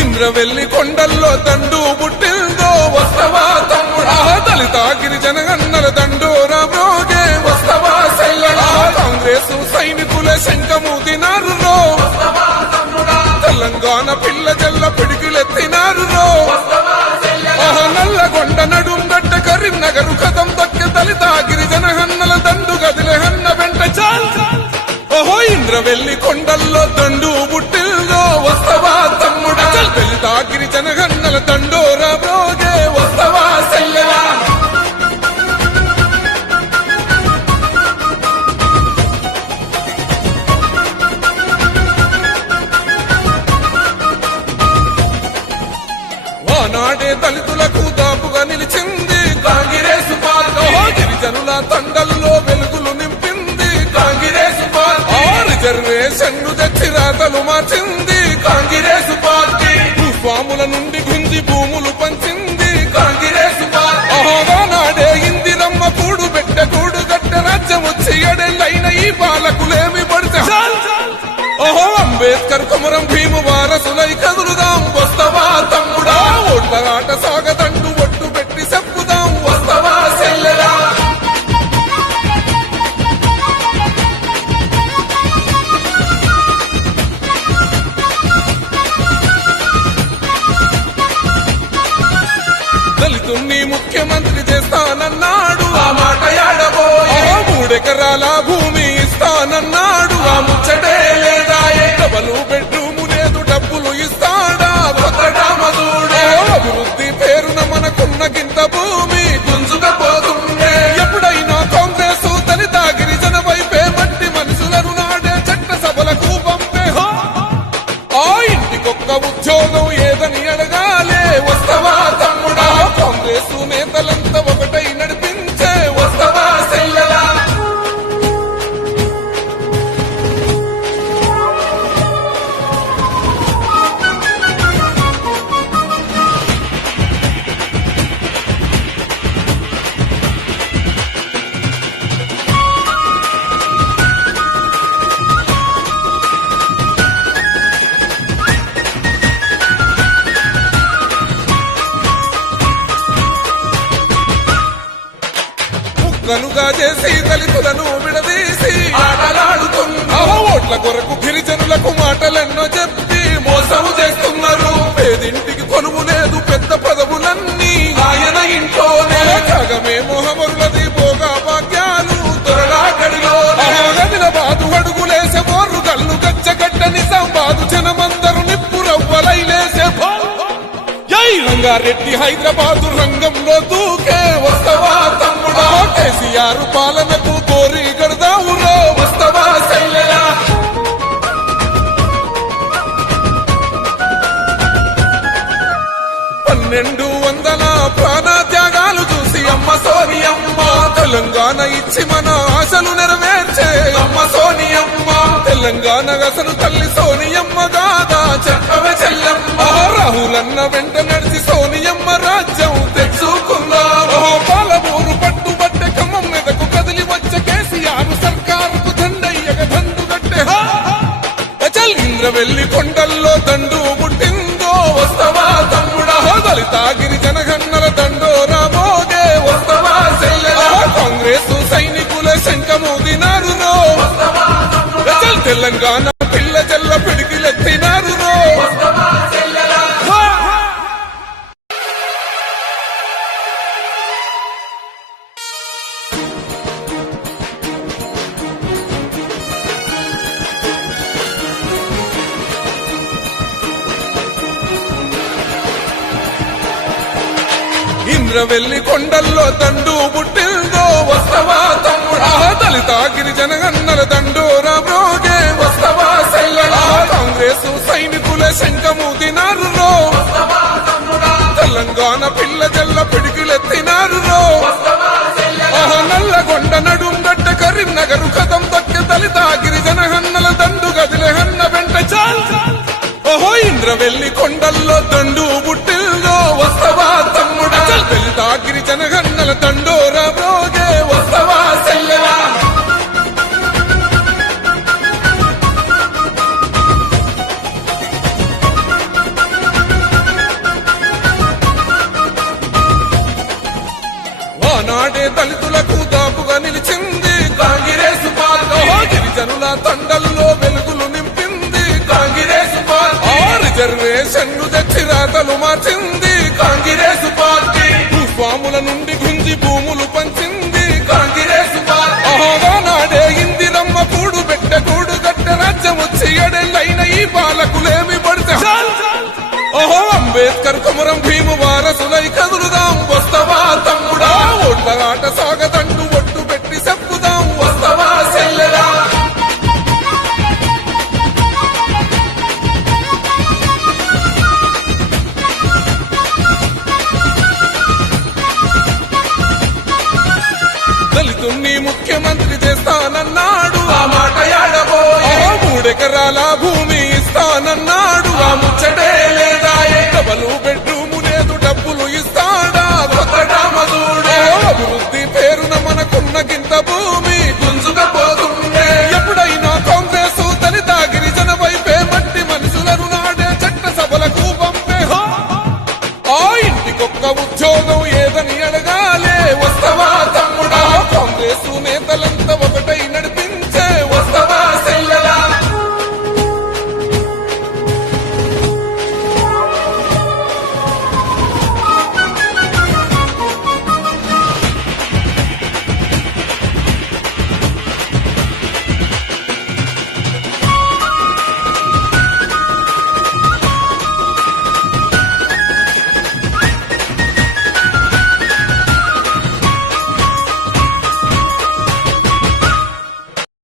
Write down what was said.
ఇంద్రవెల్లి కొండల్లో దండు పుట్టిందో వస్తవా తమ్ముడా? దళిత గిరిజన గన్నల దండోరా బ్రోగే వస్తవా సెల్లడా కాంగ్రెస్ సైనికుల శంఖము తినారు రో తెలంగాణ పిల్ల జల్ల పిడికిలెత్తినారు రో ఆహా నల్లగొండ నడుం కరీంనగరు కథం దక్కె దళిత గిరిజన హన్నల దండు గదిలే హన్న వెంట చాల్. ఓహో ఇంద్రవెల్లి కొండల్లో దండు పుట్టిందో వస్తవా తండల్లో వెలుగులు నింపింది కాంగ్రెస్ పార్టీ. రిజర్వేషన్ తెచ్చి రాతలు మార్చింది కాంగ్రెస్ పార్టీ. భూస్వాముల నుండి గుంజి భూములు పంచింది కాంగ్రెస్ పార్టీ. నాడే ఇందిరమ్మ కూడు పెట్ట కూడు గట్ట రాజ్యం వచ్చి ఎడెళ్ళైన ఈ పాలకులేమి పడితే. ఓహో అంబేద్కర్ కుమరం భీము వారసులై దళితుణ్ణి ముఖ్యమంత్రి చేస్తానన్నాడు. ఆ మాట ఆడబోయే మూడెకరాల భూమి ఇస్తానన్నాడు. ఆ ముచ్చటే లేదా? డబలు బెడ్రూము లేదు డబ్బులు ఇస్తాడా? భద్రడామదుడే అభివృద్ధి పేరున మనకున్న గింత భూమి గుంజుకపోతుండే. ఎప్పుడైనా కాంగ్రెస్ దళిత గిరిజన వైపే మట్టి మనుషులను నాడే చట్ట సభలకు పంపే. హో! ఆ ఇంటికొక్క ఉద్యోగం కొరకు గిరిజనులకు మాటలెన్నో చెప్పి మోసము చేస్తున్నారు. పేదింటికి కొలువు లేదు పెద్ద పదవులన్నీ ఆయన ఇంట్లోనే. సగమే మొహమరులది పోగా భాగ్యాలు త్వరగా గడిలో గదిల బాదు అడుగులేసే బోర్రు గల్లు గచ్చగడ్డ నిజం బాదు జనమందరు నిప్పు రవ్వలై లేసే జై రంగారెడ్డి హైదరాబాదు రంగంలో దూకే వస్తవా తమ్ముడా? కేసీఆర్ పాలనకు కోరి తెలంగాణ అసలు తల్లి సోనియమ్మ గాదా చెప్పవే చెల్లమ్మ. రాహులన్న వెంటనే ఇంద్రవెల్లి కొండల్లో దండు పుట్టిందో వస్తవా తమ్ముడా? దళిత గిరిజన గన్నల దండోరా బ్రోగే వస్తవా సెల్లడా? కాంగ్రెస్ సైనికుల శంఖము తినారు రో తెలంగాణ పిల్ల జల్ల పిడికిలెత్తినారు రో కొండ నల్లగొండ నడుం కరీంనగరు కథం దక్కె దళిత గిరిజన హన్నల దండు గదిలే హన్న వెంట చాల్. ఓహో ఇంద్రవెల్లి గుంజి పంచింది కాంగ్రెస్ నాడే ఇందిరమ్మ కూడు పెట్ట కూడు గట్ట రాజ్యం వచ్చి ఎడెళ్ళైన ఈ పాలకులేమి పడితే. ఓహో అంబేద్కర్ కుమరం భీము ముఖ్యమంత్రి చేస్తానన్నాడు. ఆ మాట మూడెకరాల భూమి ఇస్తానన్నాడు. ఆ ముచ్చటే